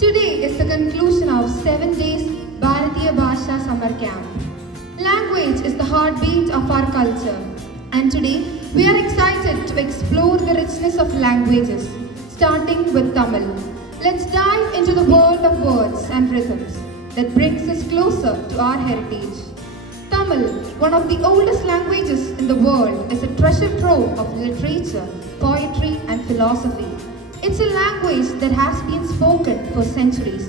Today is the conclusion of 7 days Bharatiya Bhasha Summer Camp. Language is the heartbeat of our culture, and today we are excited to explore the richness of languages, starting with Tamil. Let's dive into the world of words and rhythms that brings us closer to our heritage. Tamil, one of the oldest languages in the world, is a treasure trove of literature, poetry and philosophy. It's a language that has been spoken for centuries,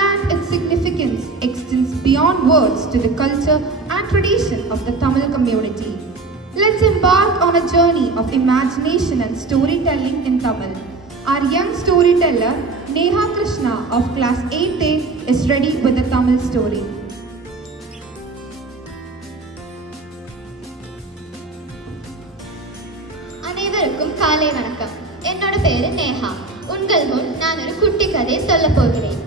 and its significance extends beyond words to the culture and tradition of the Tamil community. Let's embark on a journey of imagination and storytelling in Tamil. Our young storyteller, Neha Krishna of class 8A is ready with a Tamil story. அனைவருக்கும் காலை வணக்கம். என்னோட பேரு நேஹா. உங்கள் முன் நான் ஒரு குட்டி கதை சொல்ல போகிறேன்.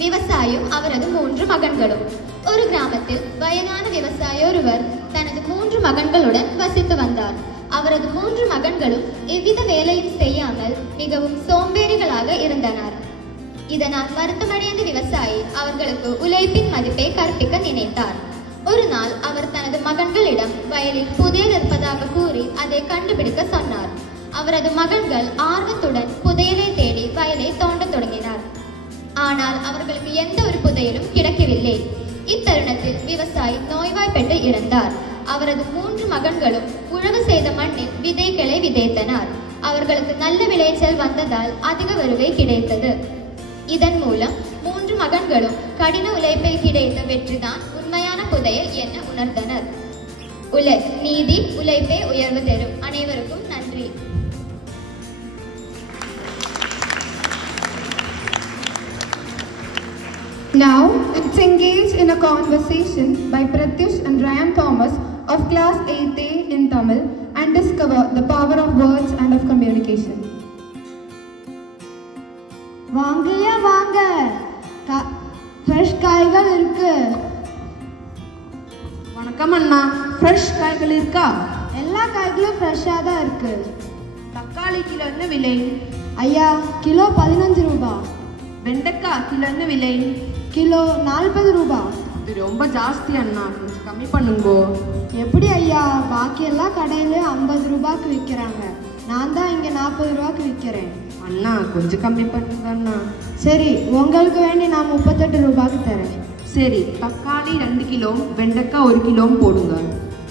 விவசாயும் அவரது 3 மகன்களும். ஒரு கிராமத்தில் வயதான விவசாயி ஒருவர் தனது 3 மகன்களுடன் வசித்து வந்தார். அவரது 3 மகன்களும் எவ்வித வேலையும் செய்யாமல் மிகவும் சோம்பேறிகளாக இருந்தனர். இதனால் வருத்தமடைந்த விவசாயி அவர்களுக்கு உழைப்பின் மதிப்பை கற்பிக்க நினைத்தார். ஒரு நாள் அவர் தனது மகன்களிடம் வயலில் புதையல் இருப்பதாக கூறி அதை கண்டுபிடிக்க சொன்னார். அவரது மகன்கள் ஆர்வத்துடன் புதையலை தேடி வயலை தோண்ட தொடங்கினார். ஆனால் அவர்களுக்கு எந்த ஒரு புதையலும் கிடைக்கவில்லை. இத்தருணத்தில் விவசாயி நோய்வாய்ப்பட்டு இறந்தார். அவரது 3 மகன்களும் உழவு செய்த மண்ணில் விதைகளை விதைத்தனர். அவர்களுக்கு நல்ல விளைச்சல் வந்ததால் அதிக வருவாய் கிடைத்தது. இதன் மூலம் 3 மகன்களும் கடின உழைப்பில் கிடைத்த வெற்றிதான் உண்மையான புதையல் என உணர்ந்தனர். நீதி உழைப்பே உயர்வு தரும். அனைவருக்கும் நன்றி. Now, let's engage in a conversation by Pratyush and Ryan Thomas of class 8A in Tamil and discover the power of words and of communication. வாங்கயா வாங்க, ஃப்ரெஷ் காய்கள் இருக்கு. வணக்கம் அண்ணா, ஃப்ரெஷ் காய்கள் இருக்கா? எல்லா காய்களும் ஃப்ரெஷ்ஷாக தான் இருக்கு. தக்காளி கிலோ என்ன விலை? ஐயா, கிலோ 15 ரூபாய். வெண்டைக்காய் கிலோ என்ன விலை? கிலோ 40 ரூபாய். இது ரொம்ப ஜாஸ்தி அண்ணா, கொஞ்சம் கம்மி பண்ணுங்கோ. எப்படி ஐயா, பாக்கி எல்லாம் கடையில் 50 ரூபாய்க்கு விற்கிறாங்க. நான் தான் இங்கே 40 ரூபாய்க்கு விற்கிறேன். அண்ணா கொஞ்சம் கம்மி பண்ணுங்க அண்ணா. சரி, உங்களுக்கு வேண்டி நான் 38 ரூபாய்க்கு தரேன். சரி, தக்காளி 2 கிலோ, வெண்டைக்காய் 1 கிலோ போடுங்க.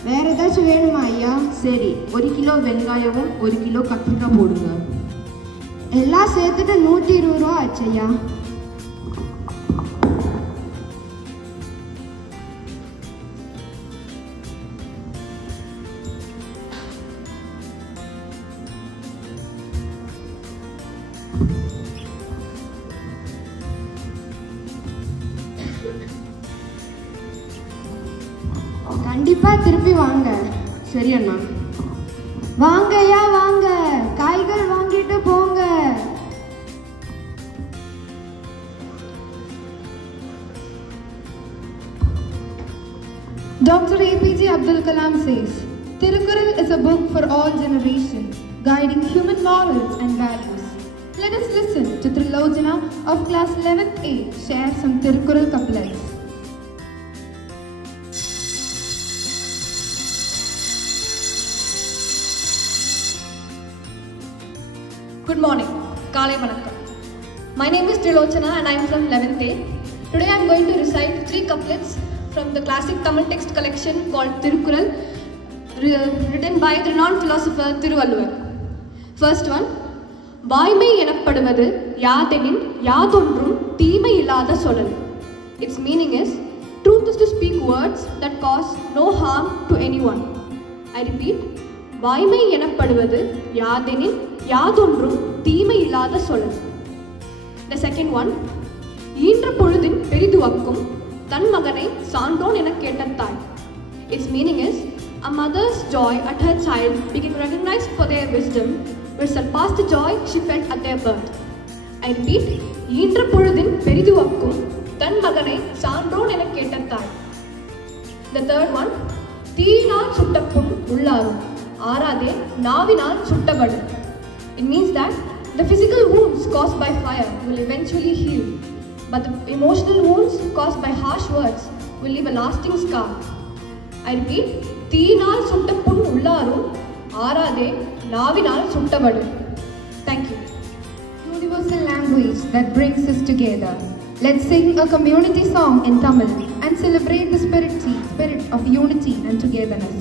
வேற ஏதாச்சும் வேணுமா ஐயா? சரி, 1 கிலோ வெங்காயமும் 1 கிலோ கத்திரிக்காய் போடுங்க. எல்லாம் சேர்த்துட்டு 120 ரூபா ஆச்சு ஐயா. கண்டிப்பா திருப்பி வாங்க. சரி அண்ணா. வாங்க ஐயா வாங்க, காய்கள் வாங்கிட்டு போங்க. Dr. APJ Abdul Kalam says, Tirukkural is a book for all generations, guiding human morals and values. Let us listen to Trilojana of class 11th A share some Tirukkural couplets. Good morning, Kale Vanakkam. My name is Trilojana and I am from 11th A. Today I am going to recite 3 couplets from the classic Tamil text collection called Tirukkural, written by the renowned philosopher Thiruvalluvar. First one, வாய்மை எனப்படுவது யாதெனின் யாதொன்றும் தீமை இல்லாத சொல். Its meaning is, truth is to speak words that cause no harm to anyone. I repeat, வாய்மை எனப்படுவது யாதெனின் யாதொன்றும் தீமை இல்லாத சொல். The second one, ஈன்ற பொழுதின் பெரிதுவக்கும் தன் மகனை சான்றோன் என கேட்ட தாய். Its meaning is, a mother's joy at her child being recognized for their wisdom will surpass the joy she felt at their birth. I repeat, ஈன்ற பொழுதின் பெரிதுவக்கும் தன் மகனை சான்றோன் என கேட்ட தாய். The third one, தீயினால் சுட்ட புண் உள்ளாரும் ஆறாதே நாவினால் சுட்டபடு. It means that The physical wounds caused by fire will eventually heal, but the emotional wounds caused by harsh words will leave a lasting scar. I repeat, தீயினால் சுட்ட புண் உள்ளாரும் ஆறாதே நாவினால் சுட்டபடு. Thank you. Universal language that brings us together. Let's sing a community song in Tamil and celebrate the spirit of unity and togetherness.